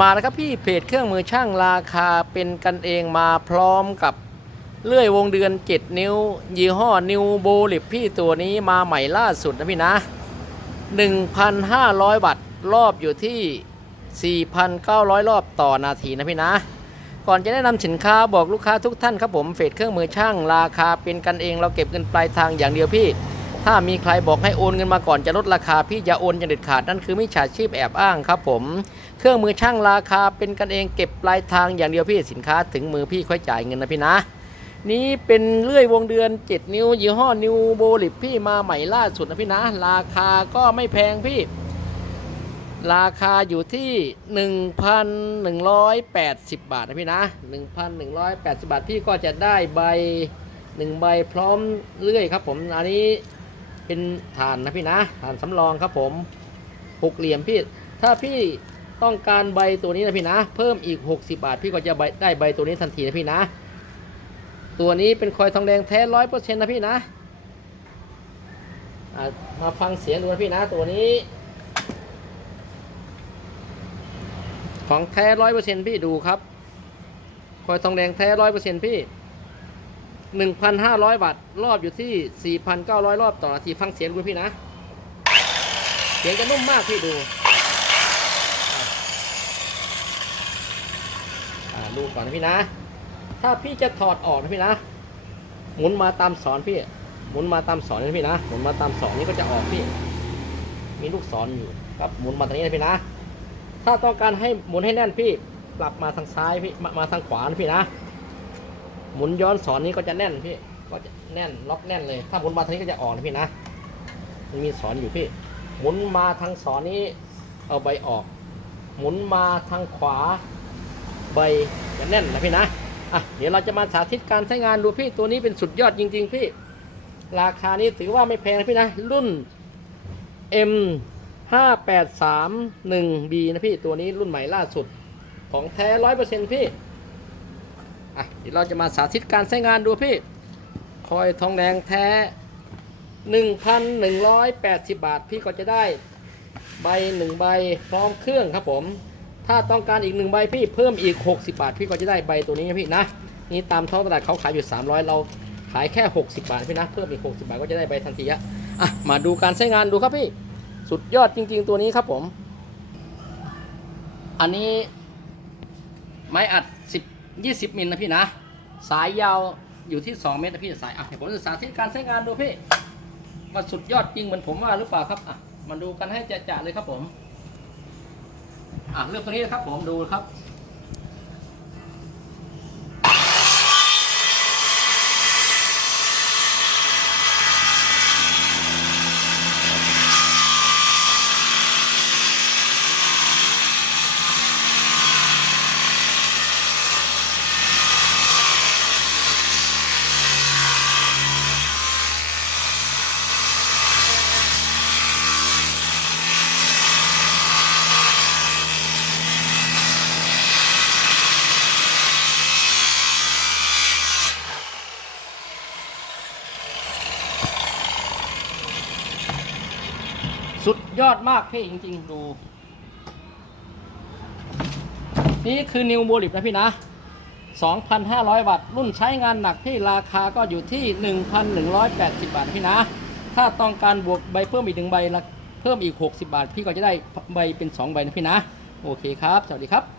มาแล้วครับพี่เพจเครื่องมือช่างราคาเป็นกันเองมาพร้อมกับเลื่อยวงเดือน 7 นิ้ว ยี่ห้อนิวโบลิปพี่ตัวนี้มาใหม่ล่าสุดนะพี่นะ 1,500วัตต์รอบอยู่ที่ 4,900 รอบต่อนาทีนะพี่นะ ก่อนจะแนะนำสินค้าบอกลูกค้าทุกท่านครับผมเฟดเครื่องมือช่างราคาเป็นกันเองเราเก็บเงินปลายทางอย่างเดียวพี่ ถ้ามีใครบอกให้โอนเงินมาก่อนจะลดราคาพี่อย่าโอนอย่างเด็ดขาดนั่นคือมิจฉาชีพแอบอ้างครับผม เครื่องมือช่างราคาเป็นกันเองเก็บปลายทางอย่างเดียวพี่สินค้าถึงมือพี่ค่อยจ่ายเงินนะพี่นะ นี้เป็นเลื่อยวงเดือน 7 นิ้ว ยี่ห้อนิวโบลิปพี่มาใหม่ล่าสุดนะพี่นะ ราคาก็ไม่แพงพี่ ราคาอยู่ที่ 1,180 บาทนะพี่นะ 1,180 บาทพี่ก็จะได้ใบ1ใบพร้อมเลื่อยครับผมอันนี้เป็นฐานนะพี่นะฐานสำรองครับผมหกเหลี่ยมพี่ ถ้าพี่ ต้องการใบตัวนี้นะพี่นะ เพิ่มอีก 60 บาท พี่ก็จะใบได้ใบตัวนี้ทันทีนะพี่นะ ตัวนี้เป็นคอยทองแดงแท้ร้อยเปอร์เซ็นต์นะพี่นะอะมาฟังเสียงดูนะพี่นะตัวนี้ ของแท้ร้อยเปอร์เซ็นต์พี่ดูครับคอยทองแดงแท้ร้อยเปอร์เซ็นต์พี่หนึ่งพันห้าร้อยบาทรอบอยู่ที่สี่พันเก้าร้อยรอบต่อนาทีฟังเสียงดูพี่นะ เสียงจะนุ่มมากพี่ดู อ่าดูก่อนนะพี่นะ ถ้าพี่จะถอดออกนะพี่นะ หมุนมาตามสอนพี่ หมุนมาตามสอนนะพี่นะ หมุนมาตามสอนนี่ก็จะออกพี่ มีลูกศรอยู่ครับหมุนมาตรงนี้นะพี่นะ ถ้าต้องการให้หมุนให้แน่นพี่ ปรับมาทางซ้ายพี่ มามาทางขวานะพี่นะ หมุนย้อนสอนนี้ก็จะแน่นพี่ ก็จะแน่นล็อกแน่นเลย ถ้าหมุนมาทางนี้ก็จะออกนะพี่นะมันมีสอนอยู่พี่ หมุนมาทางสอนนี้เอาใบออก หมุนมาทางขวา ใบจะแน่นนะพี่นะอะเดี๋ยวเราจะมาสาธิตการใช้งานดูพี่ตัวนี้เป็นสุดยอดจริง ๆ พี่ ราคานี้ถือว่าไม่แพงนะพี่นะ รุ่น M 5 8 3 1 B นะพี่ตัวนี้รุ่นใหม่ล่าสุดของแท้ร้อยเปอร์เซ็นต์พี่อะเดี๋ยวเราจะมาสาธิตการใช้งานดูพี่ คอยทองแดงแท้1,180บาทพี่ก็จะได้ใบหนึ่งใบพร้อมเครื่องครับผม ถ้าต้องการอีกหนึ่งใบพี่เพิ่มอีก 60 บาท พี่ก็จะได้ใบตัวนี้นะพี่นะ นี่ตามท้องตลาดเขาขายอยู่ 300 เราขายแค่ 60 บาทพี่นะเพิ่มอีก 60 บาทก็จะได้ใบทันทีอะอะมาดูการใช้งานดูครับพี่ สุดยอดจริง ๆ ตัวนี้ครับผม อันนี้ไม้อัด 10 20 มิลนะพี่นะ สายยาวอยู่ที่ 2 เมตรนะพี่สายอะเดี๋ยวผมจะสาธิตการใช้งานดูพี่ว่าสุดยอดจริงเหมือนผมว่าหรือเปล่าครับอะมาดูกันให้จะๆเลยครับผม อะเลือกตรงนี้นะครับผมดูครับ สุดยอดมากพี่จริง ๆ ดู นี่คือนิวโบลิปนะพี่นะ 2,500 บาท รุ่นใช้งานหนักพี่ราคาก็อยู่ที่ 1,180 บาทพี่นะ ถ้าต้องการบวกใบเพิ่มอีกหนึ่งใบละเพิ่มอีก 60 บาท พี่ก็จะได้ใบเป็น 2 ใบนะพี่นะ โอเคครับ สวัสดีครับ